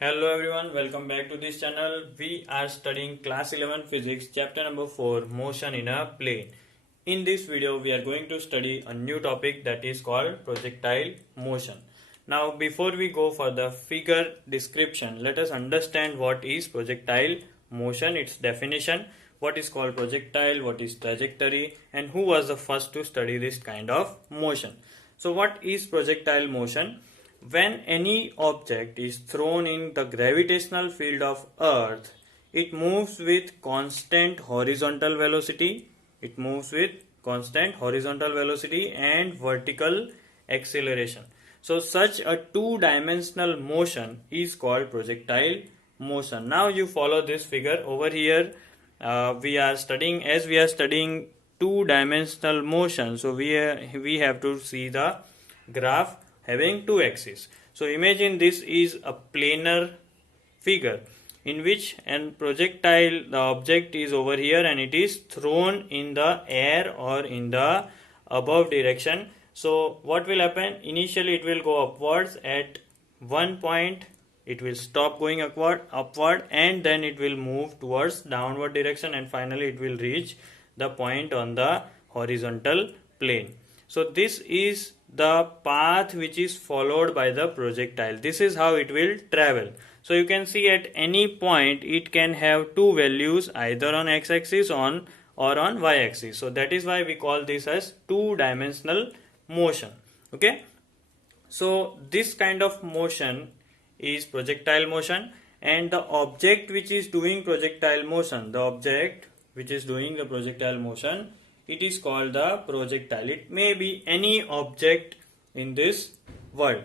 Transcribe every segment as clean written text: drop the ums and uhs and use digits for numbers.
Hello everyone, welcome back to this channel. We are studying class 11 physics chapter number 4 motion in a plane. In this video we are going to study a new topic that is called projectile motion. Now before we go for the figure description, let us understand what is projectile motion, its definition, what is called projectile, what is trajectory, and who was the first to study this kind of motion. So what is projectile motion? When any object is thrown in the gravitational field of Earth, it moves with constant horizontal velocity. It moves with constant horizontal velocity and vertical acceleration. So such a two-dimensional motion is called projectile motion. Now you follow this figure over here. We are studying two-dimensional motion. So we have to see the graph having two axes. So imagine this is a planar figure in which an projectile, the object is over here and it is thrown in the air or in the above direction. So what will happen? Initially it will go upwards. At one point it will stop going upward and then it will move towards downward direction, and finally it will reach the point on the horizontal plane. So this is the path which is followed by the projectile. This is how it will travel. So you can see at any point it can have two values, either on x-axis or on y-axis. So that is why we call this as two-dimensional motion. Okay. So this kind of motion is projectile motion, and the object which is doing projectile motion, it is called the projectile. It may be any object in this world.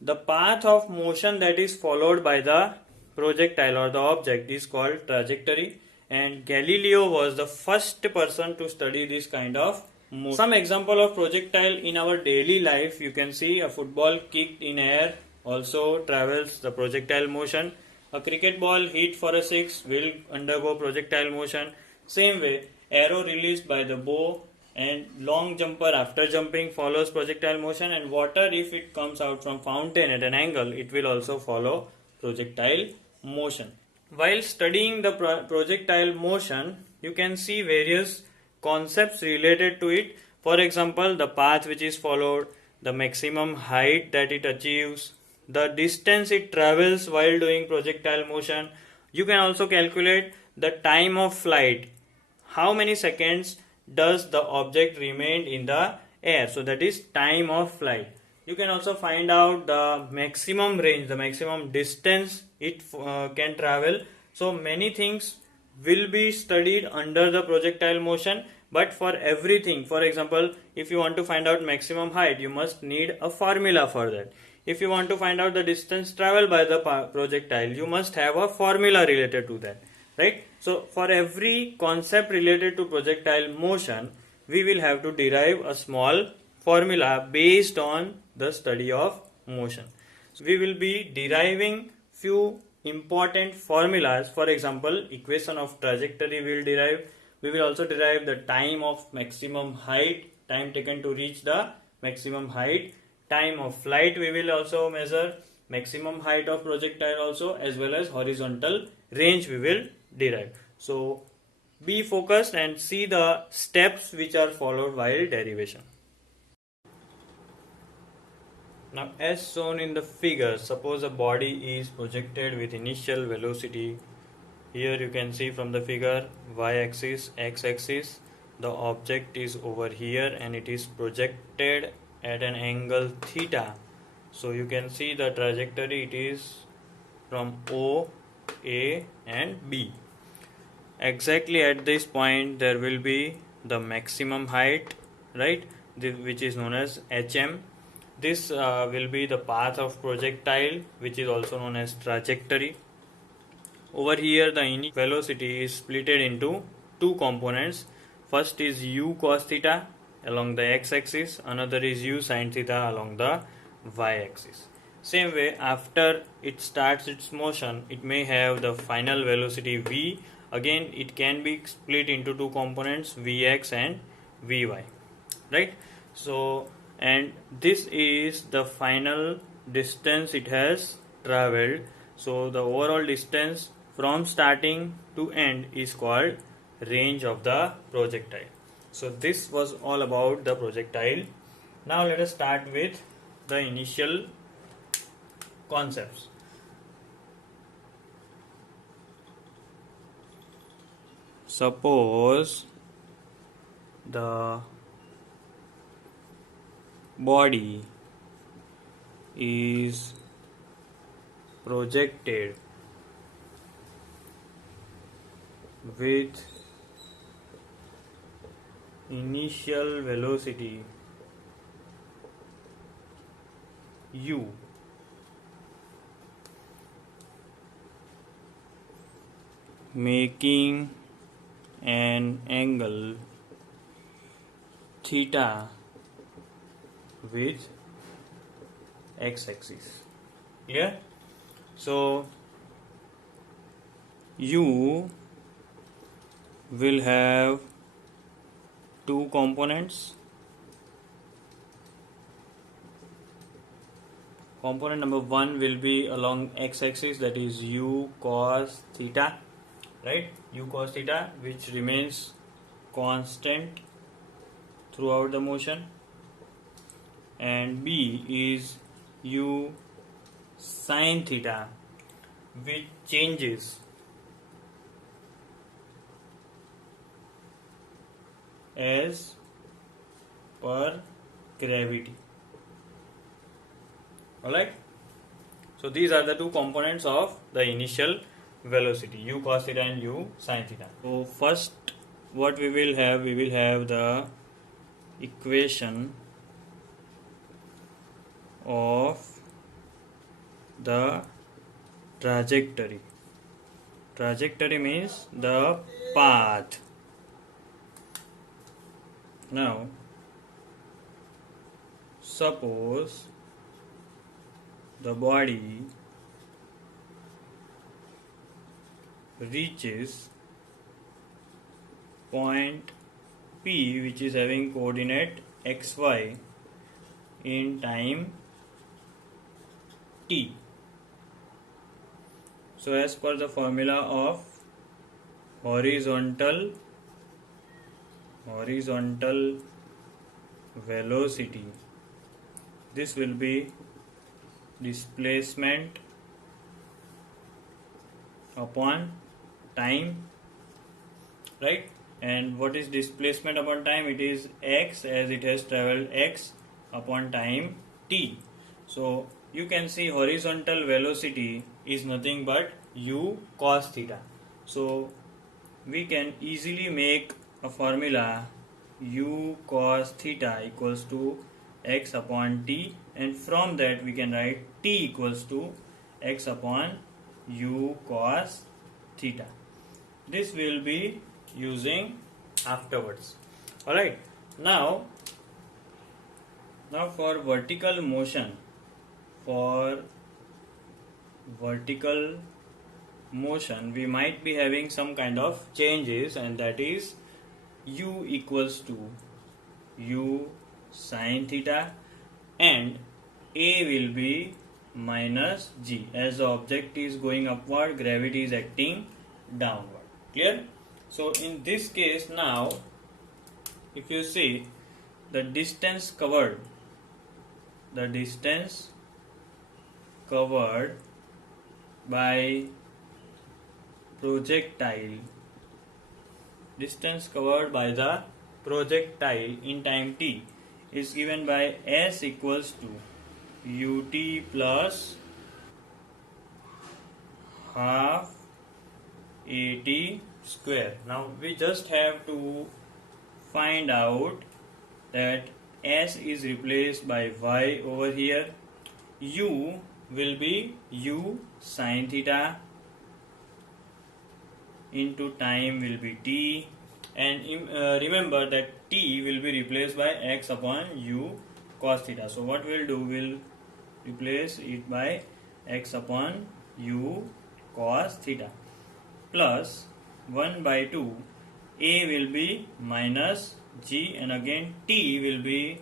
The path of motion that is followed by the projectile or the object is called trajectory, and Galileo was the first person to study this kind of motion. Some example of projectile in our daily life: you can see a football kicked in air also travels the projectile motion. A cricket ball hit for a six will undergo projectile motion. Same way, arrow released by the bow and long jumper after jumping follows projectile motion, and water, if it comes out from fountain at an angle, it will also follow projectile motion. While studying the projectile motion, you can see various concepts related to it. For example, the path which is followed, the maximum height that it achieves, the distance it travels while doing projectile motion. You can also calculate the time of flight. How many seconds does the object remain in the air? So that is time of flight. You can also find out the maximum range, the maximum distance it can travel. So many things will be studied under the projectile motion, but for everything, for example, if you want to find out maximum height, you must need a formula for that. If you want to find out the distance traveled by the projectile, you must have a formula related to that, right? So for every concept related to projectile motion, we will have to derive a small formula based on the study of motion. So we will be deriving few important formulas. For example, equation of trajectory we will derive. We will also derive the time of maximum height, time taken to reach the maximum height. Time of flight we will also measure, maximum height of projectile also, as well as horizontal range we will derive. So be focused and see the steps which are followed while derivation. Now as shown in the figure, suppose a body is projected with initial velocity. Here you can see from the figure, y-axis, x-axis, the object is over here and it is projected at an angle theta. So you can see the trajectory, it is from O, A and B. Exactly at this point there will be the maximum height, right, which is known as HM. This will be the path of projectile, which is also known as trajectory. Over here the initial velocity is split into two components. First is u cos theta along the x-axis, another is u sin theta along the y-axis. Same way, after it starts its motion, it may have the final velocity v. Again, it can be split into two components, vx and vy, right? So, and this is the final distance it has traveled. So the overall distance from starting to end is called range of the projectile. So this was all about the projectile. Now let us start with the initial concepts. Suppose the body is projected with initial velocity u, making an angle theta with x-axis. Clear? So u will have two components. Component number 1 will be along x-axis, that is u cos theta, right? U cos theta, which remains constant throughout the motion, and B is u sin theta, which changes as per gravity. Alright, so these are the two components of the initial velocity, u cos theta and u sin theta. So first what we will have the equation of the trajectory. Trajectory means the path. Now suppose the body reaches point P, which is having coordinate xy, in time t. So as per the formula of horizontal velocity, this will be displacement upon time, right? And what is displacement upon time? It is x, as it has traveled x upon time t. So you can see horizontal velocity is nothing but u cos theta. So we can easily make a formula u cos theta equals to x upon t, and from that we can write t equals to x upon u cos theta. This will be using afterwards. Alright, now for vertical motion, we might be having some kind of changes, and that is u equals to u sin theta, and a will be minus g. As the object is going upward, gravity is acting downward. Clear? So in this case, now if you see the distance covered by projectile, in time t is given by s equals to ut plus half at square. Now we just have to find out that s is replaced by y over here, u will be u sin theta, into time will be t, and remember that t will be replaced by x upon u cos theta. So what we'll do, we'll replace it by x upon u cos theta plus 1 by 2, a will be minus g, and again t will be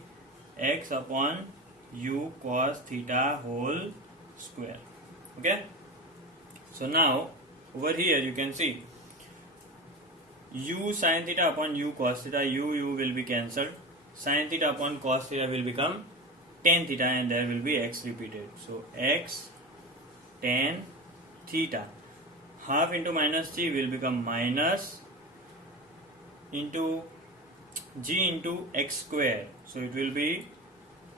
x upon u cos theta whole square. Okay, So now over here you can see u sin theta upon u cos theta, u will be cancelled. Sin theta upon cos theta will become tan theta, and there will be x repeated. So x tan theta, half into minus g will become minus into g into x square. So it will be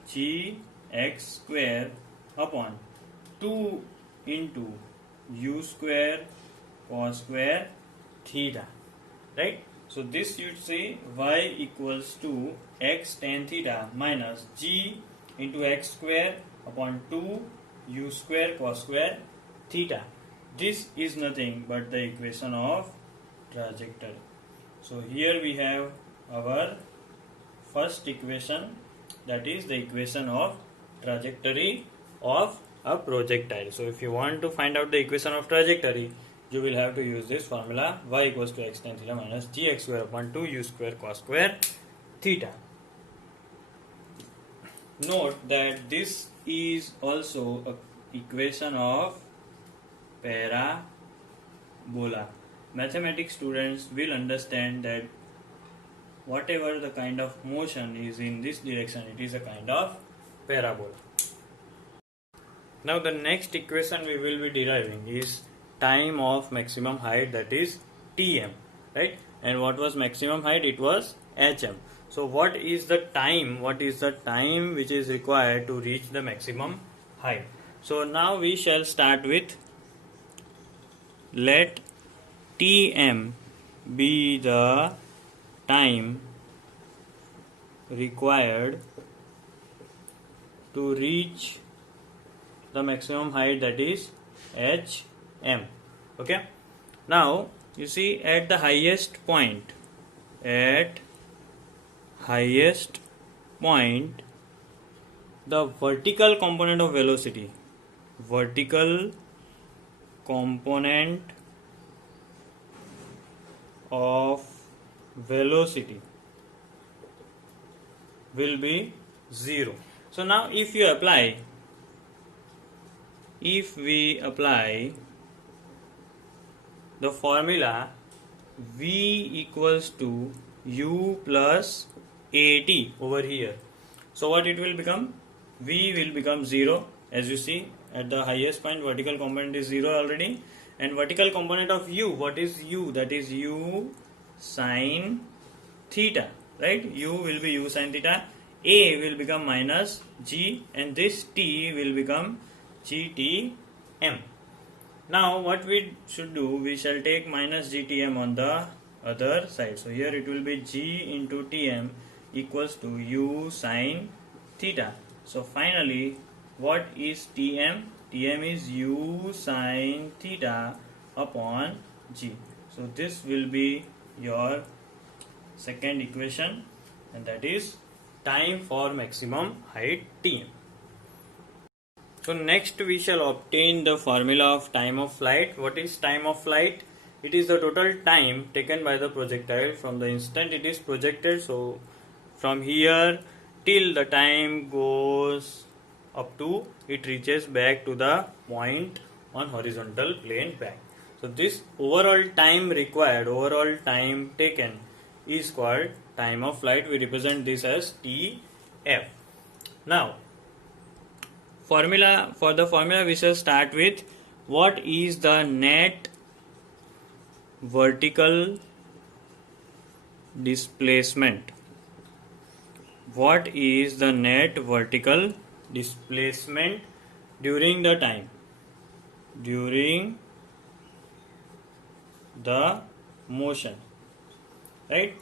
g x square upon 2 into u square cos square theta, right? So this you see y equals to x tan theta minus g into x square upon 2 u square cos square theta. This is nothing but the equation of trajectory. So here we have our first equation, that is the equation of trajectory of a projectile. So if you want to find out the equation of trajectory, you will have to use this formula, y equals to x tan theta minus gx square upon 2 u square cos square theta. Note that this is also an equation of parabola. Mathematics students will understand that whatever the kind of motion is in this direction, it is a kind of parabola. Now the next equation we will be deriving is time of maximum height, that is Tm, right? And what was maximum height? It was Hm. So what is the time? What is the time which is required to reach the maximum height? So now we shall start with, let Tm be the time required to reach the maximum height, that is Hm. Okay. Now you see at the highest point, the vertical component of velocity, will be 0. So now if we apply the formula v equals to u plus at over here, so what it will become? V will become 0. As you see, at the highest point vertical component is 0 already, and vertical component of u, what is u? That is u sin theta, right? U will be u sin theta, a will become minus g, and this t will become gtm. Now what we should do, we shall take minus gtm on the other side. So here it will be g into tm equals to u sin theta. So finally, what is tm? Tm is u sin theta upon g. So this will be your second equation, and that is time for maximum height Tm. So next we shall obtain the formula of time of flight. What is time of flight? It is the total time taken by the projectile from the instant it is projected. So from here till the time goes up to it reaches back to the point on horizontal plane back. So this overall time required, overall time taken is called time of flight. We represent this as Tf. Now for the formula we shall start with, what is the net vertical displacement? What is the net vertical displacement during the time? During the motion, right?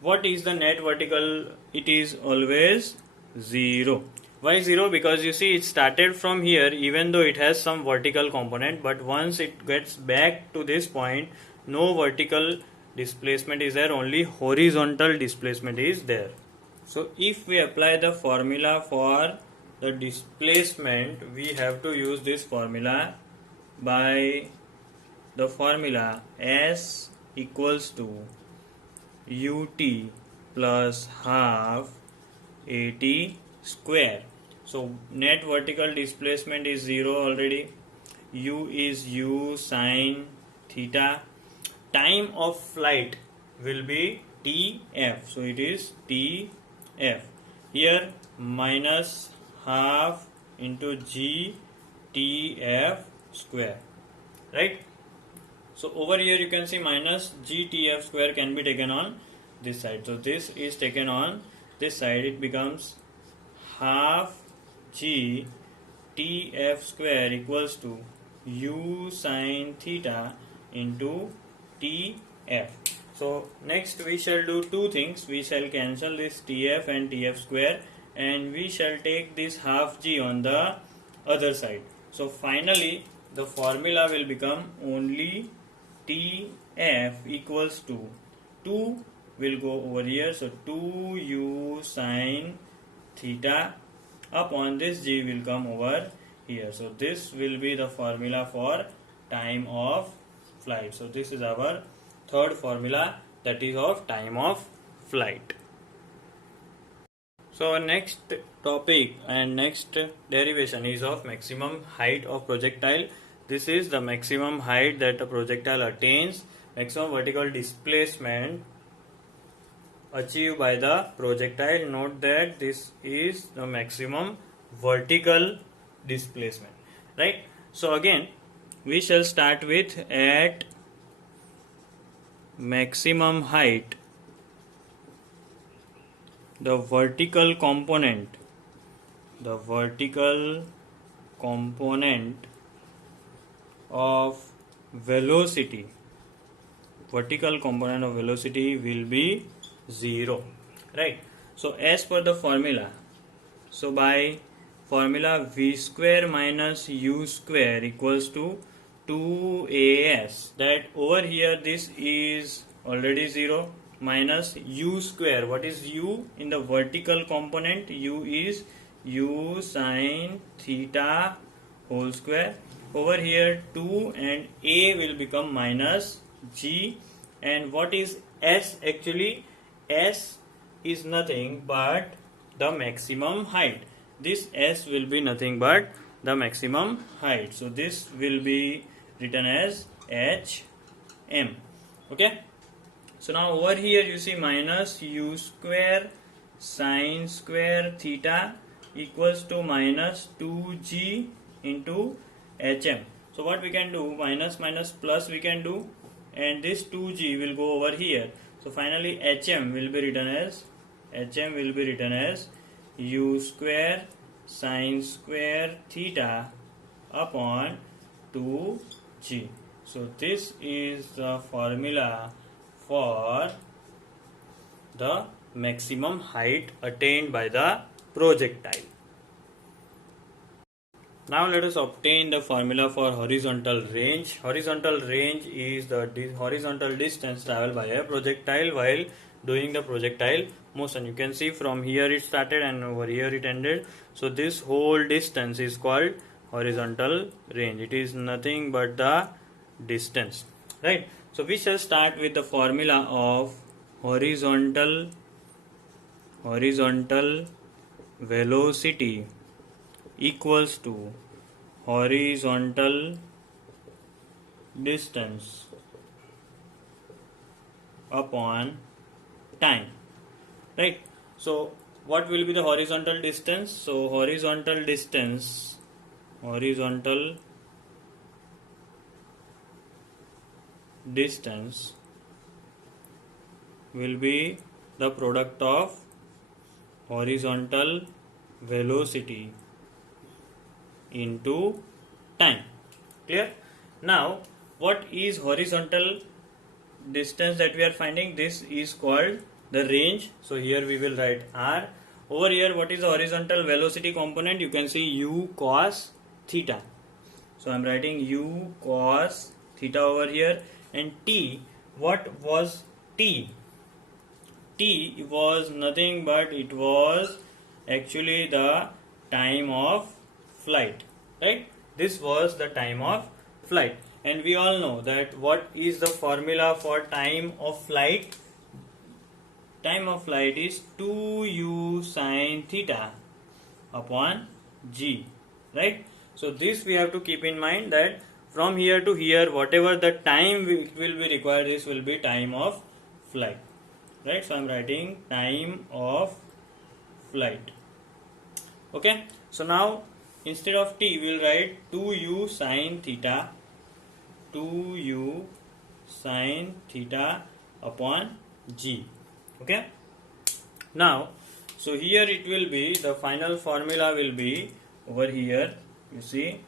What is the net vertical? It is always 0. Why 0? Because you see it started from here, even though it has some vertical component, but once it gets back to this point, no vertical displacement is there, only horizontal displacement is there. So if we apply the formula for the displacement, we have to use this formula by the formula S equals to ut plus half at square. So net vertical displacement is 0 already, u is u sine theta. Time of flight will be tf, so it is tf. Here minus half into g tf square, right? So over here you can see minus gtf square can be taken on this side. So this is taken on this side. It becomes half g tf square equals to u sine theta into tf. So next we shall do two things. We shall cancel this tf and tf square, and we shall take this half g on the other side. So finally the formula will become only tf equals to 2 will go over here, so 2u sine theta upon this g will come over here. So this will be the formula for time of flight. So this is our third formula, that is of time of flight. So our next topic and next derivation is of maximum height of projectile. This is the maximum height that a projectile attains, maximum vertical displacement achieved by the projectile. Note that this is the maximum vertical displacement, right? So again we shall start with at maximum height the vertical component of velocity will be 0, right? So as per the formula, so by formula v square minus u square equals to 2as, that over here this is already 0, minus u square. What is u in the vertical component? U is u sine theta whole square. Over here 2 and a will become minus g. And what is s? Actually s is nothing but the maximum height. This s will be nothing but the maximum height. So this will be written as hm. Okay. So now over here you see minus u square sine square theta equals to minus 2g into hm. So what we can do, minus minus plus we can do, and this 2g will go over here. So finally hm will be written as u square sine square theta upon 2g. So this is the formula for the maximum height attained by the projectile. Now let us obtain the formula for horizontal range. Horizontal range is the horizontal distance traveled by a projectile while doing the projectile motion. You can see from here it started and over here it ended. So this whole distance is called horizontal range. It is nothing but the distance, right? So we shall start with the formula of horizontal velocity equals to horizontal distance upon time, right? So what will be the horizontal distance? So horizontal distance will be the product of horizontal velocity into time. Clear? Now what is horizontal distance that we are finding? This is called the range. So here we will write r. Over here what is the horizontal velocity component? You can see u cos theta. So I am writing u cos theta over here. And t, what was t? T was nothing but it was actually the time of flight, right? This was the time of flight, and we all know that what is the formula for time of flight? Time of flight is 2u sine theta upon g, right? So this we have to keep in mind, that from here to here, whatever the time will be required, this will be time of flight, right? So I am writing time of flight. Okay, so now instead of t we will write 2u sine theta, 2u sine theta upon g. Okay, now so here it will be, the final formula will be over here, you see,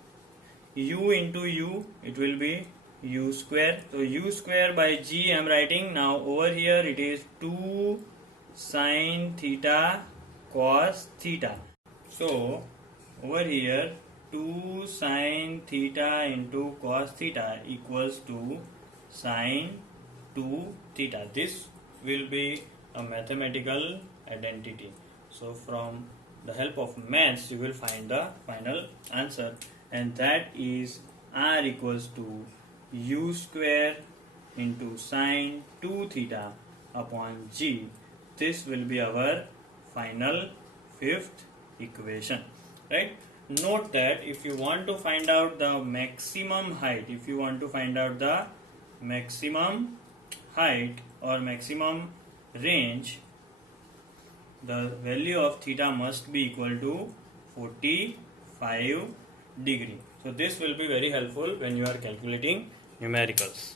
u into u, it will be u square. So u square by g I am writing. Now over here it is 2 sine theta cos theta. So over here 2 sine theta into cos theta equals to sine 2 theta. This will be a mathematical identity. So from the help of maths you will find the final answer, and that is r equals to u square into sine 2 theta upon g. This will be our final fifth equation, right? Note that if you want to find out the maximum height, if you want to find out the maximum height or maximum range, the value of theta must be equal to 45 degree. So this will be very helpful when you are calculating numericals.